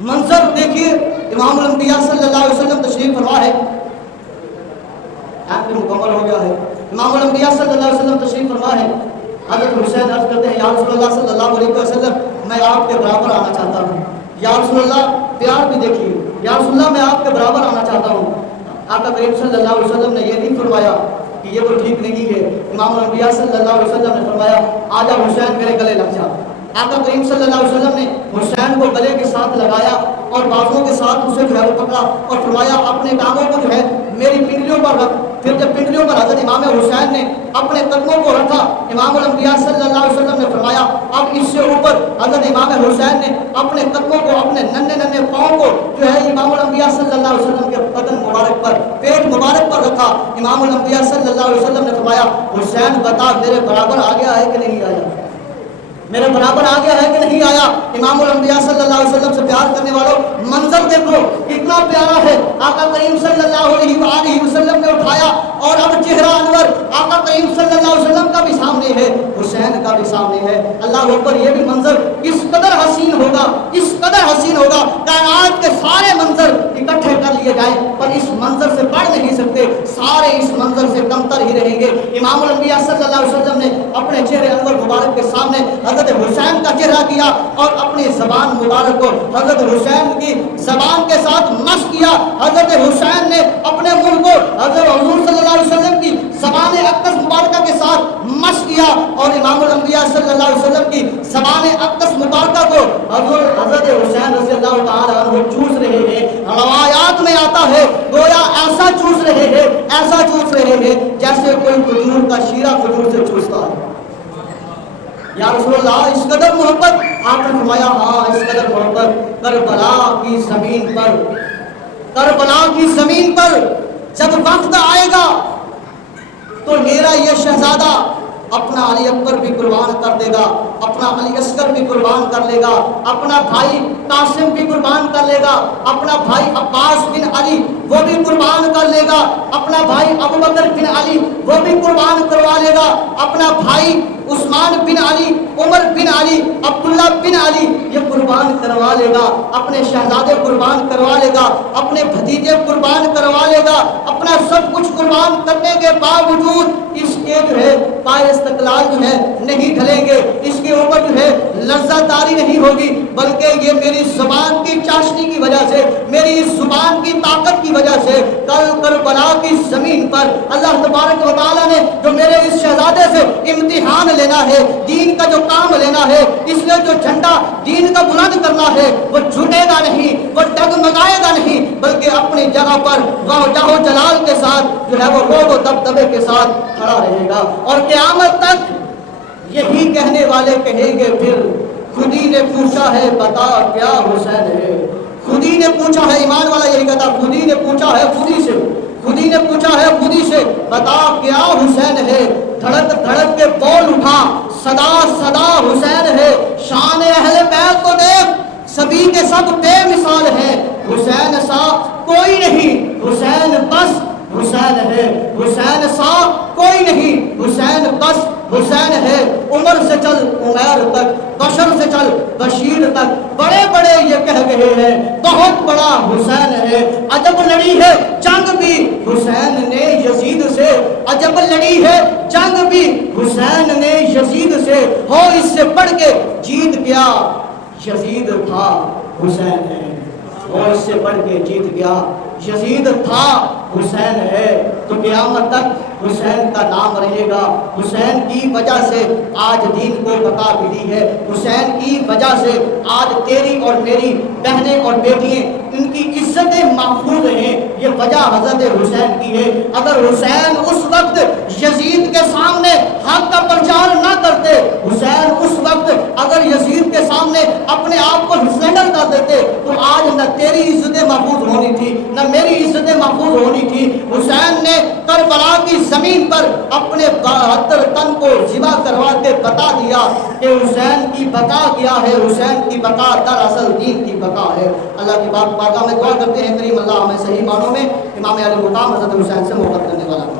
منظر دیکھیے، امام الانبیاء صلی اللہ علیہ وسلم تشریف فرما ہے، آپ مکمل ہو گیا ہے، امام الانبیاء صلی اللہ علیہ وسلم تشریف فرما ہے، حضرت حسین عرض کرتے ہیں یا رسول اللہ صلی اللہ علیہ وسلم میں آپ کے برابر آنا چاہتا ہوں، یا رسول اللہ پیار بھی دیکھیے، یا رسول اللہ میں آپ کے برابر آنا چاہتا ہوں۔ آقا کریم صلی اللہ علیہ وسلم نے یہ نہیں فرمایا کہ یہ تو ٹھیک نہیں ہے، امام الانبیاء صلی اللہ علیہ وسلم نے فرمایا آجا حسین میرے گلے لگ جا۔ آقا کریم صلی اللہ علیہ وسلم نے حسین کو گلے کے ساتھ لگایا اور بازوؤں کے ساتھ اسے جو ہے وہ پکڑا اور فرمایا اپنے ٹانگوں کو جو ہے میری پنڈلیوں پر رکھ۔ پھر جب پنڈلیوں پر حضرت امام حسین نے اپنے قدموں کو رکھا، امام الانبیاء صلی اللہ علیہ وسلم نے فرمایا اب اس سے اوپر حضرت امام حسین نے اپنے قدموں کو، اپنے ننھے ننھے پاؤں کو جو ہے امام الانبیاء صلی اللہ علیہ وسلم کے بدن مبارک پر، پیٹ مبارک پر رکھا۔ امام الانبیاء صلی اللہ علیہ وسلم نے فرمایا حسین بتا میرے برابر آ گیا ہے کہ نہیں آیا، میرے برابر آ گیا ہے کہ نہیں آیا۔ امام الانبیاء صلی اللہ علیہ وسلم سے پیار کرنے والوں منظر دیکھو کتنا پیارا ہے۔ آقا کریم صلی اللہ علیہ وآلہ وسلم نے اٹھایا اور اب چہرہ انور آقا کریم صلی اللہ علیہ وسلم کا بھی سامنے ہے، حسین کا بھی سامنے ہے۔ اللہ اکبر، یہ بھی منظر اس قدر حسین ہوگا، اس قدر حسین ہوگا، کائنات کے سارے منظر اکٹھے کر لیے جائیں پر اس منظر سے بڑھ نہیں سکتے، سارے اس منظر سے کمتر ہی رہیں گے۔ امام الانبیاء صلی اللہ علیہ وسلم نے اپنے چہرے انور مبارک کے سامنے حضرت حسین کا چہرہ کیا اور اپنی زبان مبارک کو حضرت حسین کی زبان کے ساتھ مس کیا۔ حضرت حسین نے اپنے منہ کو حضرت حضور صلی اللہ علیہ وسلم کی زبان اقدس مبارکہ کے ساتھ مس کیا اور امام الانبیاء صلی اللہ علیہ وسلم کی زبان اقدس مبارکہ کو حضرت حسین رضی اللہ تعالی عنہ چوس رہے ہیں۔ روایات میں آتا ہے گویا ایسا چوس رہے ہیں، ایسا چوس رہے ہیں جیسے کوئی کھجور کا شیرہ کھجور سے چوستا ہے۔ یا رسول اللہ اس قدر محبت؟ آپ نے فرمایا ہاں اس قدر محبت کربلا کی زمین پر، کربلا کی زمین پر جب وقت آئے گا تو میرا یہ شہزادہ اپنا علی اکبر بھی قربان کر دے گا، اپنا علی اصغر بھی قربان کر لے گا، اپنا بھائی قاسم بھی قربان کر لے گا، اپنا بھائی عباس بن علی وہ بھی قربان کر لے گا، اپنا بھائی ابوبکر بن علی وہ بھی قربان کروا لے گا، اپنا بھائی عثمان بن علی، عمر بن علی، عبداللہ بن علی یہ قربان کروا لے گا، اپنے شہزادے قربان کروا لے گا، اپنے بھتیجے قربان کروا لے گا، اپنا سب کچھ قربان کرنے کے باوجود اس کے جو ہے پائے استقلال جو ہے نہیں ڈھلیں گے، اس کے اوپر جو ہے لذت داری نہیں ہوگی، بلکہ یہ میری زبان کی چاشنی کی وجہ سے، میری اس زبان کی طاقت کی وجہ سے کل کربلا کی زمین پر اللہ تبارک و تعالیٰ نے جو میرے اس شہزادے سے امتحان لینا ہے، دین کا جو کام لینا ہے، اس لیے جو جھنڈا دین کا بلند کرنا ہے وہ جھکے گا نہیں، وہ ڈگمگائے گا نہیں، بلکہ اپنی جگہ پر جاہ و جلال کے ساتھ جو ہے وہ روب و دبدبے کے ساتھ کھڑا رہے گا۔ اور قیامت تک یہی کہنے والے کہیں گے پھر خودی نے پوچھا ہے بتا کیا حسین ہے، خودی نے پوچھا ہے، ایمان والا یہی کہتا خودی نے پوچھا ہے خودی سے، خودی نے پوچھا ہے خودی سے بتا کیا حسین ہے، دھڑک دھڑک کے بول اٹھا صدا صدا حسین ہے، شان اہل بیت کو دیکھ سبھی کے سب بے مثال ہیں، حسین سا کوئی نہیں، حسین بس حسین ہے، حسین سا کوئی نہیں، حسین بس حسین ہے، عمر سے چل عمیر تک، بشر سے چل بشیر تک، بڑے بڑے یہ کہہ گئے ہیں بہت بڑا حسین ہے، عجب لڑی ہے جنگ بھی حسین نے یزید سے، عجب لڑی ہے جنگ بھی حسین نے یزید سے، ہو اس سے بڑھ کے جیت گیا یزید تھا حسین ہے، اور اس سے بڑھ کے جیت گیا یزید تھا حسین ہے۔ تو قیامت تک حسین کا نام رہے گا، حسین کی وجہ سے آج دین کو بقا ملی ہے، حسین کی وجہ سے آج تیری اور میری بہنیں اور بیٹیاں ان کی عزتیں محفوظ ہیں، یہ وجہ حضرت حسین کی ہے۔ اگر حسین اس وقت یزید کے سامنے حق کا پرچار نہ کرتے، حسین اس وقت اگر یزید کے سامنے اپنے آپ کو سینڈل کر دیتے تو آج نہ تیری عزتیں محفوظ ہونی تھی نہ میری عزتیں محفوظ ہونی تھی۔ حسین نے کربلا کی زمین پر اپنے 72 تن کو ذبح کروا کے بتا دیا کہ حسین کی بقا کیا ہے، حسین کی بقا دراصل دین کی بقا ہے۔ اللہ کی بارگاہ میں دعا کرتے ہیں کریم اللہ ہمیں صحیح معنوں میں امام علی مقام حضرت حسین سے محبت کرنے والا